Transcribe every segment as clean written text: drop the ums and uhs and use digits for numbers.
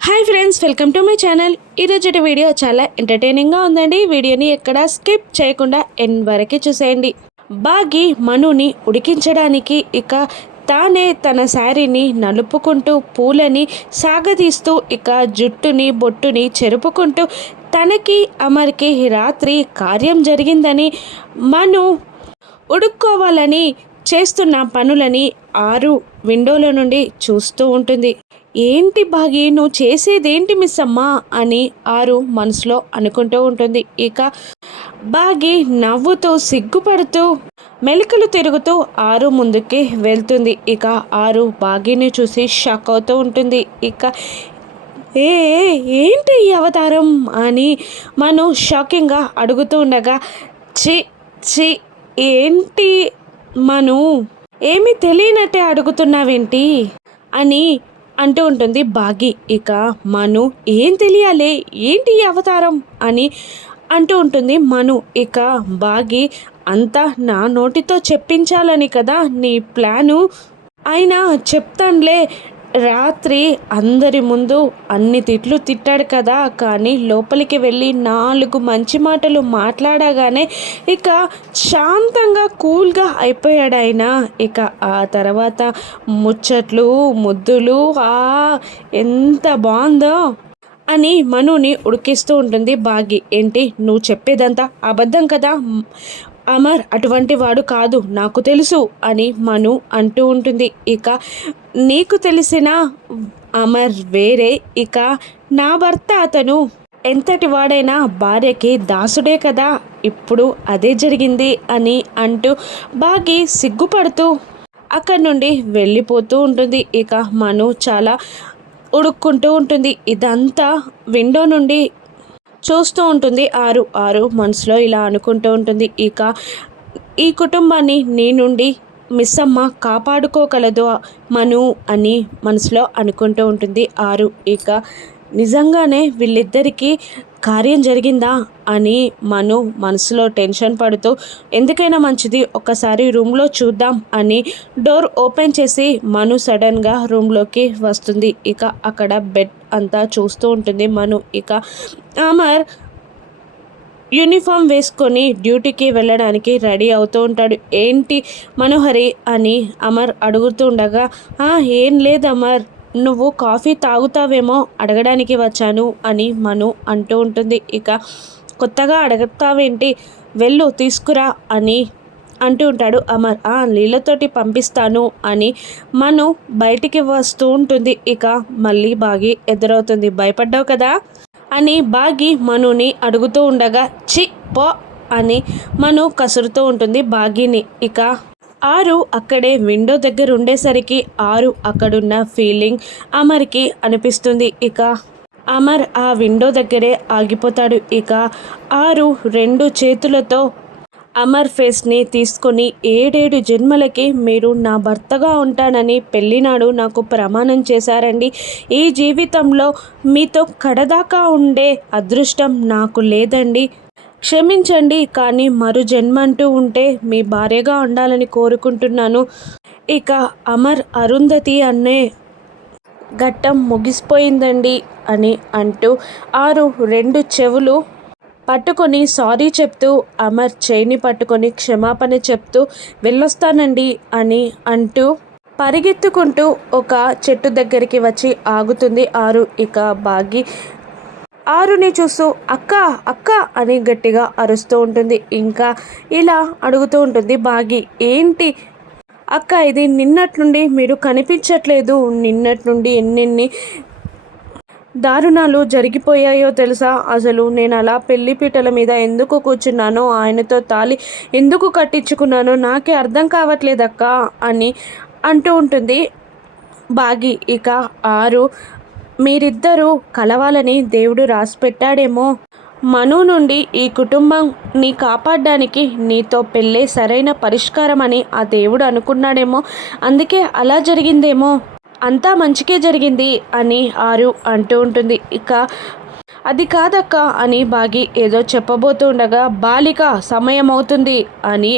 Hi friends, welcome to my channel. ఈరోజు video చాలా ఎంటర్టైనింగ్గా ఉందండి. వీడియోని ఎక్కడ స్కిప్ చేయకుండా ఎండ్ వరకు చూసేయండి. బాగి మనుని ఉడికించడానికి ఇక తానే తన శారీని నలుపుకుంటూ పూలని సాగదీస్తూ ఇక జుట్టుని బొట్టుని చెరుపుకుంటూ తనకి అమర్కి రాత్రి కార్యం జరిగిందని మను ఉడుక్కోవాలని చేస్తున్న పనులని ఆరు విండోలో నుండి చూస్తూ ఉంటుంది. ఏంటి బాగి, నువ్వు చేసేదేంటి మిస్ అమ్మా అని ఆరు మనసులో అనుకుంటూ ఉంటుంది. ఇక బాగి నవ్వుతూ సిగ్గుపడుతూ మెలికలు తిరుగుతూ ఆరు ముందుకి వెళ్తుంది. ఇక ఆరు బాగిని చూసి షాక్ అవుతూ ఉంటుంది. ఇక ఏ ఏంటి ఈ అవతారం అని మనం షాకింగ్గా అడుగుతూ ఉండగా, చి చి ఏంటి మను, ఏమీ తెలియనట్టే అడుగుతున్నావేంటి అని అంటూ ఉంటుంది బాగి. ఇక మను ఏం తెలియాలి, ఏంటి ఈ అవతారం అని అంటూ ఉంటుంది మను. ఇక బాగి అంతా నా నోటితో చెప్పించాలని కదా నీ ప్లాను, అయినా చెప్తానులే. రాత్రి అందరి ముందు అన్ని తిట్లు తిట్టాడు కదా, కానీ లోపలికి వెళ్ళి 4 మంచి మాటలు మాట్లాడగానే ఇక శాంతంగా కూల్గా అయిపోయాడు ఆయన. ఇక ఆ తర్వాత ముచ్చట్లు ముద్దులు ఎంత బాగుందో అని మనుని ఉడికిస్తూ ఉంటుంది బాగి. ఏంటి నువ్వు చెప్పేదంతా అబద్ధం కదా, అమర్ అటువంటి వాడు కాదు, నాకు తెలుసు అని మను అంటూ ఉంటుంది. ఇక నీకు తెలిసిన అమర్ వేరే, ఇక నా భర్త అతను ఎంతటి వాడైనా భార్యకి దాసుడే కదా, ఇప్పుడు అదే జరిగింది అని అంటూ బాగి సిగ్గుపడుతూ అక్కడి నుండి వెళ్ళిపోతూ ఉంటుంది. ఇక మను చాలా ఉడుక్కుంటూ ఉంటుంది. ఇదంతా విండో నుండి చూస్తూ ఉంటుంది ఆరు మనసులో ఇలా అనుకుంటూ ఉంటుంది. ఇక ఈ కుటుంబాన్ని నీ నుండి మిస్ అమ్మ కాపాడుకోగలదు మను అని మనసులో అనుకుంటూ ఉంటుంది ఆరు. ఇక నిజంగానే వీళ్ళిద్దరికీ కార్యం జరిగిందా అని మను మనసులో టెన్షన్ పడుతూ, ఎందుకైనా మంచిది ఒక్కసారి రూమ్లో చూద్దాం అని డోర్ ఓపెన్ చేసి మను సడన్గా రూమ్లోకి వస్తుంది. ఇక అక్కడ బెడ్ అంతా చూస్తూ ఉంటుంది మను. ఇక అమర్ యూనిఫామ్ వేసుకొని డ్యూటీకి వెళ్ళడానికి రెడీ అవుతూ ఉంటాడు. ఏంటి మనోహరి అని అమర్ అడుగుతూ ఉండగా, ఏం లేదు అమర్, నువ్వు కాఫీ తాగుతావేమో అడగడానికి వచ్చాను అని మను అంటూ ఉంటుంది. ఇక కొత్తగా అడుగుతావేంటి, వెళ్ళు తీసుకురా అని అంటూ ఉంటాడు అమర్. నీళ్ళతోటి పంపిస్తాను అని మను బయటికి వస్తూ ఉంటుంది. ఇక మళ్ళీ బాగి ఎదురవుతుంది. భయపడ్డావు కదా అని బాగి మనుని అడుగుతూ ఉండగా, చి పో అని మను కసురుతూ ఉంటుంది బాగిని. ఇక ఆరు అక్కడే విండో దగ్గర ఉండేసరికి ఆరు అక్కడున్న ఫీలింగ్ అమర్కి అనిపిస్తుంది. ఇక అమర్ ఆ విండో దగ్గరే ఆగిపోతాడు. ఇక ఆరు 2 చేతులతో అమర్ ఫేస్ని తీసుకొని 7 జన్మలకి మీరు నా భర్తగా ఉంటానని పెళ్ళినాడు నాకు ప్రమాణం చేశారండి. ఈ జీవితంలో మీతో కడదాకా ఉండే అదృష్టం నాకు లేదండి, క్షమించండి, కానీ మరు జన్మంటూ ఉంటే మీ భార్యగా ఉండాలని కోరుకుంటున్నాను. ఇక అమర్ అరుంధతి అనే ఘట్టం ముగిసిపోయిందండి అని అంటూ ఆరు 2 చెవులు పట్టుకొని సారీ చెప్తూ అమర్ చేయిని పట్టుకొని క్షమాపణ చెప్తూ వెళ్ళొస్తానండి అని అంటూ పరిగెత్తుకుంటూ ఒక చెట్టు దగ్గరికి వచ్చి ఆగుతుంది ఆరు. ఇక బాగి ఆరుని చూస్తూ అక్క అక్క అని గట్టిగా అరుస్తూ ఉంటుంది. ఇంకా ఇలా అడుగుతూ ఉంటుంది బాగి, ఏంటి అక్క ఇది, నిన్నటి నుండి మీరు కనిపించట్లేదు, నిన్నటి నుండి ఎన్నెన్ని దారుణాలు జరిగిపోయాయో తెలుసా, అసలు నేను అలా పెళ్లిపీటల మీద ఎందుకు కూర్చున్నానో, ఆయనతో తాళి ఎందుకు కట్టించుకున్నానో నాకే అర్థం కావట్లేదక్క అని అంటూ ఉంటుంది బాగి. ఇక ఆరు, మీరిద్దరూ కలవాలని దేవుడు రాసి పెట్టాడేమో, మను నుండి ఈ కుటుంబాన్ని కాపాడడానికి నీతో పెళ్ళే సరైన పరిష్కారం అని ఆ దేవుడు అనుకున్నాడేమో, అందుకే అలా జరిగిందేమో, అంతా మంచికే జరిగింది అని ఆరు అంటూ ఉంటుంది. ఇక అది కాదక్క అని బాగి ఏదో చెప్పబోతుండగా, బాలిక సమయం అవుతుంది అని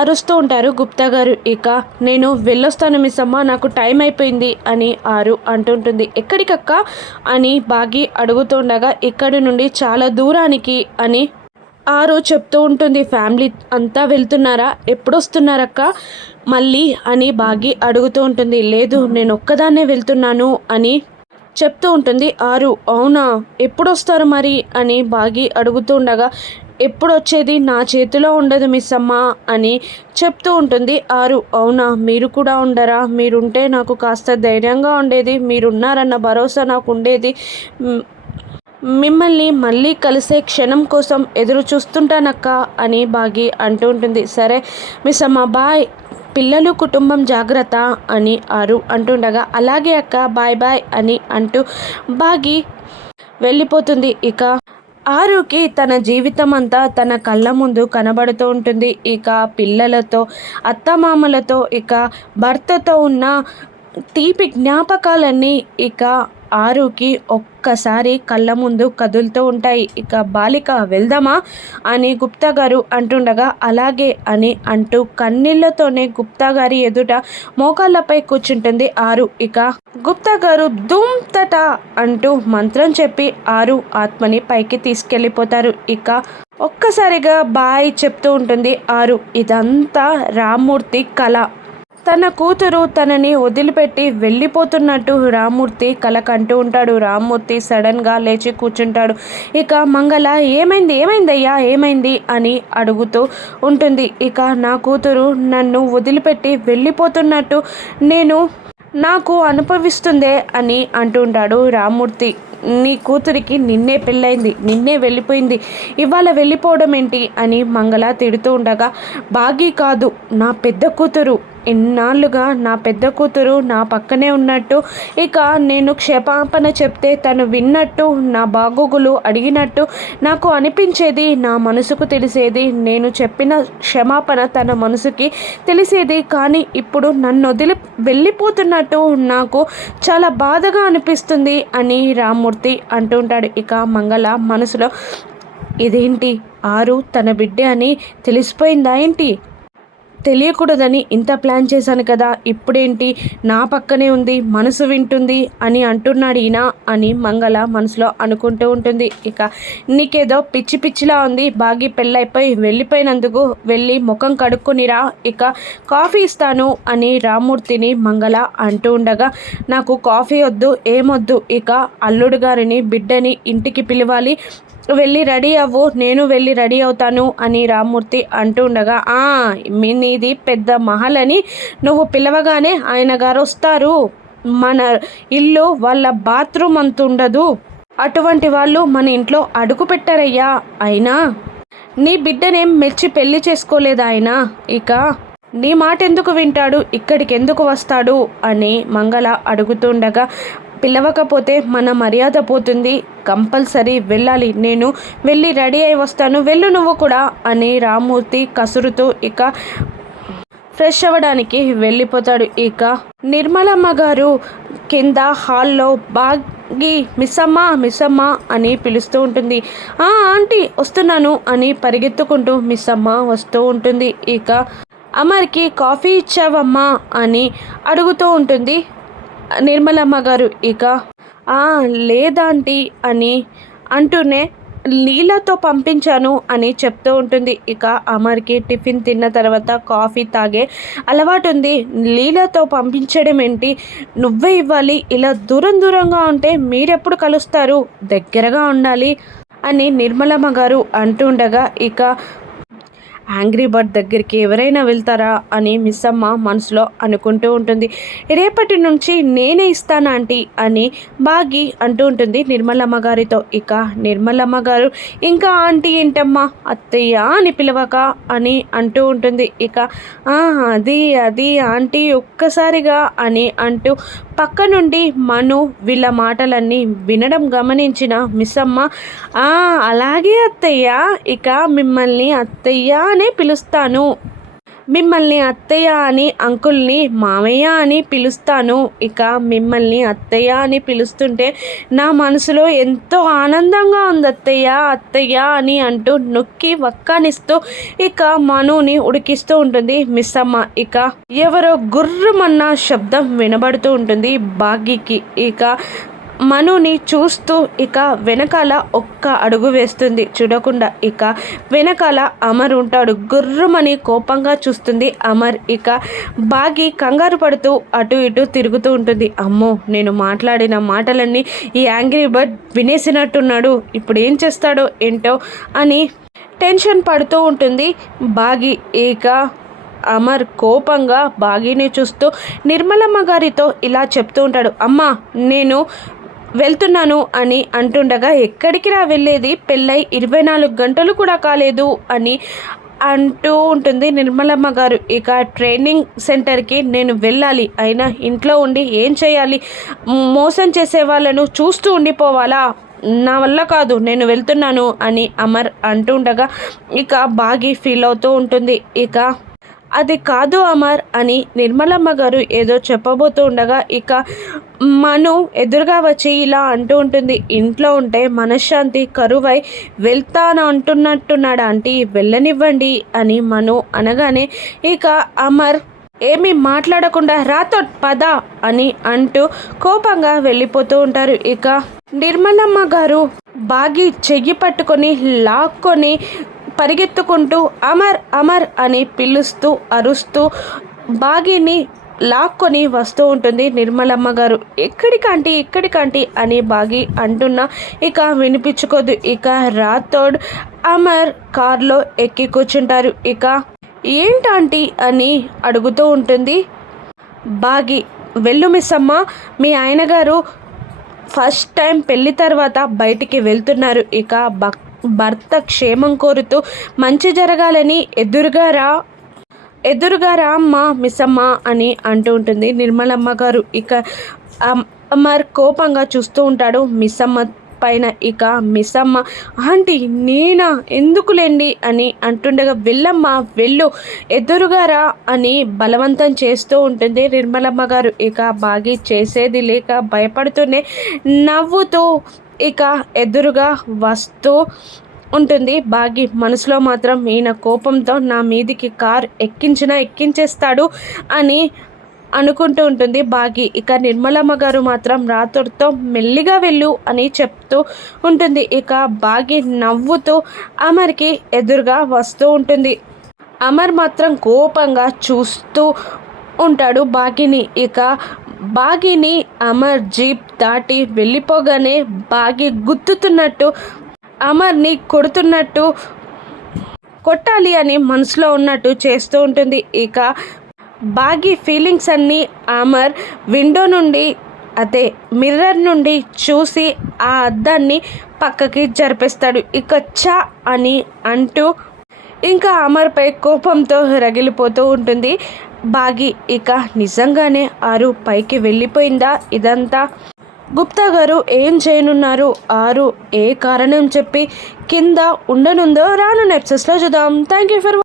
అరుస్తూ ఉంటారు గుప్తా గారు. ఇక నేను వెళ్ళొస్తాను మిస్ అమ్మ, నాకు టైం అయిపోయింది అని ఆరు అంటుంటుంది. ఎక్కడికక్క అని బాగి అడుగుతుండగా ఇక్కడి నుండి చాలా దూరానికి అని ఆరు చెప్తూ ఉంటుంది. ఫ్యామిలీ అంతా వెళ్తున్నారా, ఎప్పుడు వస్తున్నారక్క మళ్ళీ అని బాగి అడుగుతూ ఉంటుంది. లేదు నేను ఒక్కదాన్నే వెళ్తున్నాను అని చెప్తూ ఉంటుంది ఆరు. అవునా, ఎప్పుడు వస్తారు మరి అని బాగి అడుగుతూ ఉండగా ఎప్పుడు వచ్చేది నా చేతిలో ఉండదు మిస్ అమ్మ అని చెప్తూ ఉంటుంది ఆరు. అవునా, మీరు కూడా ఉండరా, మీరుంటే నాకు కాస్త ధైర్యంగా ఉండేది, మీరున్నారన్న భరోసా నాకు ఉండేది, మిమ్మల్ని మళ్ళీ కలిసే క్షణం కోసం ఎదురు చూస్తుంటానక్క అని బాగి అంటూ ఉంటుంది. సరే మిస్ అమ్మ బాయ్, పిల్లలు కుటుంబం జాగ్రత్త అని ఆరు అంటుండగా అలాగే అక్క బాయ్ బాయ్ అని అంటూ బాగి వెళ్ళిపోతుంది. ఇక ఆరుకి తన జీవితం అంతా తన కళ్ళ ముందు కనబడుతూ ఉంటుంది. ఇక పిల్లలతో అత్తమామలతో ఇక భర్తతో ఉన్న తీపి జ్ఞాపకాలన్నీ ఇక ఆరుకి ఒక్కసారి కళ్ళ ముందు కదులుతూ ఉంటాయి. ఇక బాలిక వెళ్దామా అని గుప్తా గారు అంటుండగా అలాగే అని అంటూ కన్నీళ్లతోనే గుప్తా గారి ఎదుట మోకాళ్ళపై కూర్చుంటుంది ఆరు. ఇక గుప్తా గారు ధూమ్ తట అంటూ మంత్రం చెప్పి ఆరు ఆత్మని పైకి తీసుకెళ్ళిపోతారు. ఇక ఒక్కసారిగా బాయ్ చెప్తూ ఉంటుంది ఆరు. ఇదంతా రామ్మూర్తి కళ. తన కూతురు తనని వదిలిపెట్టి వెళ్ళిపోతున్నట్టు రామ్మూర్తి కల కంటూ ఉంటాడు. రామ్మూర్తి సడన్గా లేచి కూర్చుంటాడు. ఇక మంగళ ఏమైందయ్యా ఏమైంది అని అడుగుతూ ఉంటుంది. ఇక నా కూతురు నన్ను వదిలిపెట్టి వెళ్ళిపోతున్నట్టు నాకు అనుభవిస్తుందే అని అంటుంటాడు రామ్మూర్తి. నీ కూతురికి నిన్నే పెళ్ళైంది, నిన్నే వెళ్ళిపోయింది, ఇవాళ వెళ్ళిపోవడం ఏంటి అని మంగళ తిడుతూ ఉండగా బాగి కాదు నా పెద్ద కూతురు, ఇన్నాళ్ళుగా నా పెద్ద కూతురు నా పక్కనే ఉన్నట్టు, ఇక నేను క్షమాపణ చెప్తే తను విన్నట్టు, నా బాగోగులు అడిగినట్టు నాకు అనిపించేది, నా మనసుకు తెలిసేది, నేను చెప్పిన క్షమాపణ తన మనసుకి తెలిసేది. కానీ ఇప్పుడు నన్ను వదిలి వెళ్ళిపోతున్నట్టు నాకు చాలా బాధగా అనిపిస్తుంది అని రామ్మూర్తి అంటుంటాడు. ఇక మంగళ మనసులో ఇదేంటి ఆరు తన బిడ్డ అని తెలిసిపోయిందా ఏంటి, తెలియకూడదని ఇంత ప్లాన్ చేశాను కదా, ఇప్పుడేంటి నా పక్కనే ఉంది, మనసు వింటుంది అని అంటున్నాడు ఈయన అని మంగళ మనసులో అనుకుంటూ ఉంటుంది. ఇక నీకేదో పిచ్చి పిచ్చిలా ఉంది, బాగి పెళ్ళైపోయి వెళ్ళిపోయినందుకు వెళ్ళి ముఖం కడుక్కునిరా, ఇక కాఫీ ఇస్తాను అని రామ్మూర్తిని మంగళ అంటూ ఉండగా నాకు కాఫీ వద్దు ఏమొద్దు, ఇక అల్లుడు గారిని బిడ్డని ఇంటికి పిలవాలి, వెళ్ళి రెడీ అవ్వు, నేను వెళ్ళి రెడీ అవుతాను అని రామ్మూర్తి అంటూ ఉండగా నీది పెద్ద మహల్ అని నువ్వు పిలవగానే ఆయన గారు వస్తారు, మన ఇల్లు వాళ్ళ బాత్రూమ్ అంత ఉండదు, అటువంటి వాళ్ళు మన ఇంట్లో అడుగు పెట్టారయ్యా, అయినా నీ బిడ్డనేం మెచ్చి పెళ్లి చేసుకోలేదు ఆయన, ఇక నీ మాట ఎందుకు వింటాడు, ఇక్కడికి ఎందుకు వస్తాడు అని మంగళ అడుగుతుండగా పిలవకపోతే మన మర్యాద పోతుంది, కంపల్సరీ వెళ్ళాలి, నేను వెళ్ళి రెడీ అయి వస్తాను, వెళ్ళు నువ్వు కూడా అని రామ్మూర్తి కసురుతూ ఇక ఫ్రెష్ అవ్వడానికి వెళ్ళిపోతాడు. ఇక నిర్మలమ్మ గారు కింద హాల్లో బాగి మిస్సమ్మ అని పిలుస్తూ ఉంటుంది. ఆంటీ వస్తున్నాను అని పరిగెత్తుకుంటూ మిస్సమ్మ వస్తూ ఉంటుంది. ఇక అమర్కి కాఫీ ఇచ్చావమ్మా అని అడుగుతూ ఉంటుంది నిర్మలమ్మ గారు. ఇక లేదాంటీ అని అంటూనే లీలాతో పంపించాను అని చెప్తూ ఉంటుంది. ఇక అమర్కి టిఫిన్ తిన్న తర్వాత కాఫీ తాగే అలవాటు ఉంది, లీలాతో పంపించడం ఏంటి, నువ్వే ఇవ్వాలి, ఇలా దూరంగా ఉంటే మీరెప్పుడు కలుస్తారు, దగ్గరగా ఉండాలి అని నిర్మలమ్మ గారు అంటుండగా ఇక యాంగ్రీ బర్డ్ దగ్గరికి ఎవరైనా వెళ్తారా అని మిస్సమ్మ మనసులో అనుకుంటూ ఉంటుంది. రేపటి నుంచి నేనే ఇస్తాను ఆంటీ అని బాగి అంటూ ఉంటుంది నిర్మలమ్మ గారితో. ఇక నిర్మలమ్మ గారు ఇంకా ఆంటీ ఏంటమ్మా అత్తయ్య అని పిలవక అని అంటూ ఉంటుంది. ఇక అది ఆంటీ ఒక్కసారిగా అని అంటూ పక్క నుండి మను వీళ్ళ మాటలన్నీ వినడం గమనించిన మిస్సమ్మ అలాగే అత్తయ్య, ఇక మిమ్మల్ని అత్తయ్య అనే పిలుస్తాను, మిమ్మల్ని అత్తయ్య అని అంకుల్ని మామయ్య అని పిలుస్తాను. ఇక మిమ్మల్ని అత్తయ్య అని పిలుస్తుంటే నా మనసులో ఎంతో ఆనందంగా ఉంది అత్తయ్య అత్తయ్య అని అంటూ నొక్కి వక్కానిస్తూ ఇక మనుని ఉడికిస్తూ ఉంటుంది మిస్సమ్మ. ఇక ఎవరో గుర్రుమన్న శబ్దం వినబడుతూ ఉంటుంది భాగ్యకి. ఇక మనుని చూస్తూ ఇక వెనకాల ఒక్క అడుగు వేస్తుంది చూడకుండా. ఇక వెనకాల అమర్ ఉంటాడు. గుర్రుమని కోపంగా చూస్తుంది అమర్. ఇక బాగి కంగారు పడుతూ అటు ఇటు తిరుగుతూ ఉంటుంది. అమ్మో, నేను మాట్లాడిన మాటలన్నీ ఈ యాంగ్రీ బర్డ్ వినేసినట్టున్నాడు, ఇప్పుడు ఏం చేస్తాడో ఏంటో అని టెన్షన్ పడుతూ ఉంటుంది బాగి. ఇక అమర్ కోపంగా బాగిని చూస్తూ నిర్మలమ్మ గారితో ఇలా చెప్తూ ఉంటాడు. అమ్మా, నేను వెళ్తున్నాను అని అంటుండగా, ఎక్కడికి రా వెళ్ళేది, పెళ్ళై 24 గంటలు కూడా కాలేదు అని అంటూ ఉంటుంది నిర్మలమ్మ గారు. ఇక ట్రైనింగ్ సెంటర్కి నేను వెళ్ళాలి, అయినా ఇంట్లో ఉండి ఏం చేయాలి, మోసం చేసే వాళ్ళను చూస్తూ ఉండిపోవాలా, నా వల్ల కాదు, నేను వెళ్తున్నాను అని అమర్ అంటుండగా ఇక బాగి ఫీల్ అవుతూ ఉంటుంది. ఇక అది కాదు అమర్ అని నిర్మలమ్మ గారు ఏదో చెప్పబోతూ ఉండగా ఇక మను ఎదురుగా వచ్చి ఇలా అంటూ ఉంటుంది. ఇంట్లో ఉంటే మనశ్శాంతి కరువై వెళ్తాను అంటున్నట్టున్నాడు ఆంటీ, వెళ్ళనివ్వండి అని మను అనగానే ఇక అమర్ ఏమీ మాట్లాడకుండా రాతో పద అని అంటూ కోపంగా వెళ్ళిపోతూ ఉంటారు. ఇక నిర్మలమ్మ గారు బాగి చెయ్యి పట్టుకొని లాక్కొని పరిగెత్తుకుంటూ అమర్ అమర్ అని పిలుస్తూ అరుస్తూ బాగిని లాక్కొని వస్తూ ఉంటుంది నిర్మలమ్మ గారు. ఎక్కడికంటి అని బాగి అంటున్నా ఇక వినిపించుకోదు. ఇక రాథోడ్ అమర్ కార్లో ఎక్కి కూర్చుంటారు. ఇక ఏంటంటీ అని అడుగుతూ ఉంటుంది బాగి. వెళ్ళు మిస్సమ్మ, మీ ఆయన గారు ఫస్ట్ టైం పెళ్లి తర్వాత బయటికి వెళ్తున్నారు. ఇక భర్త క్షేమం కోరుతూ మంచి జరగాలని ఎదురుగా రా అమ్మ మిస్సమ్మ అని అంటూ ఉంటుంది నిర్మలమ్మ గారు. ఇక అమర్ కోపంగా చూస్తూ ఉంటాడు మిస్సమ్మ పైన. ఇక మిస్సమ్మ ఆంటీ నేనా, ఎందుకులేండి అని అంటుండగా వెళ్ళమ్మ వెళ్ళు, ఎదురుగా రా అని బలవంతం చేస్తూ ఉంటుంది నిర్మలమ్మ గారు. ఇక బాగి చేసేది లేక భయపడుతూనే నవ్వుతూ ఇక ఎదురుగా వస్తూ ఉంటుంది బాగి. మనసులో మాత్రం ఈయన కోపంతో నా మీదికి కార్ ఎక్కించేస్తాడు అని అనుకుంటూ ఉంటుంది బాగి. ఇక నిర్మలమ్మ గారు మాత్రం రాతోడితో మెల్లిగా వెళ్ళు అని చెప్తూ ఉంటుంది. ఇక బాగి నవ్వుతూ అమర్కి ఎదురుగా వస్తూ ఉంటుంది. అమర్ మాత్రం కోపంగా చూస్తూ ఉంటాడు బాగిని. ఇక బాగిని అమర్ జీప్ దాటి వెళ్ళిపోగానే బాగి గుద్దుతున్నట్టు అమర్ని కొట్టాలి అని మనసులో ఉన్నట్టు చేస్తూ ఉంటుంది. ఇక బాగి ఫీలింగ్స్ అన్నీ అమర్ విండో నుండి మిర్రర్ నుండి చూసి ఆ అద్దాన్ని పక్కకి జరిపేస్తాడు. ఇక చా అని అంటూ ఇంకా అమర్పై కోపంతో రగిలిపోతూ ఉంటుంది బాగి. ఇక నిజంగానే ఆరు పైకి వెళ్ళిపోయిందా ఇదంతా? గుప్తా గారు ఏం చేయనున్నారు? ఆరు ఏ కారణం చెప్పి కింద ఉండనుందో రానున్న ఎపిసోడ్స్లో చూద్దాం. Thank you for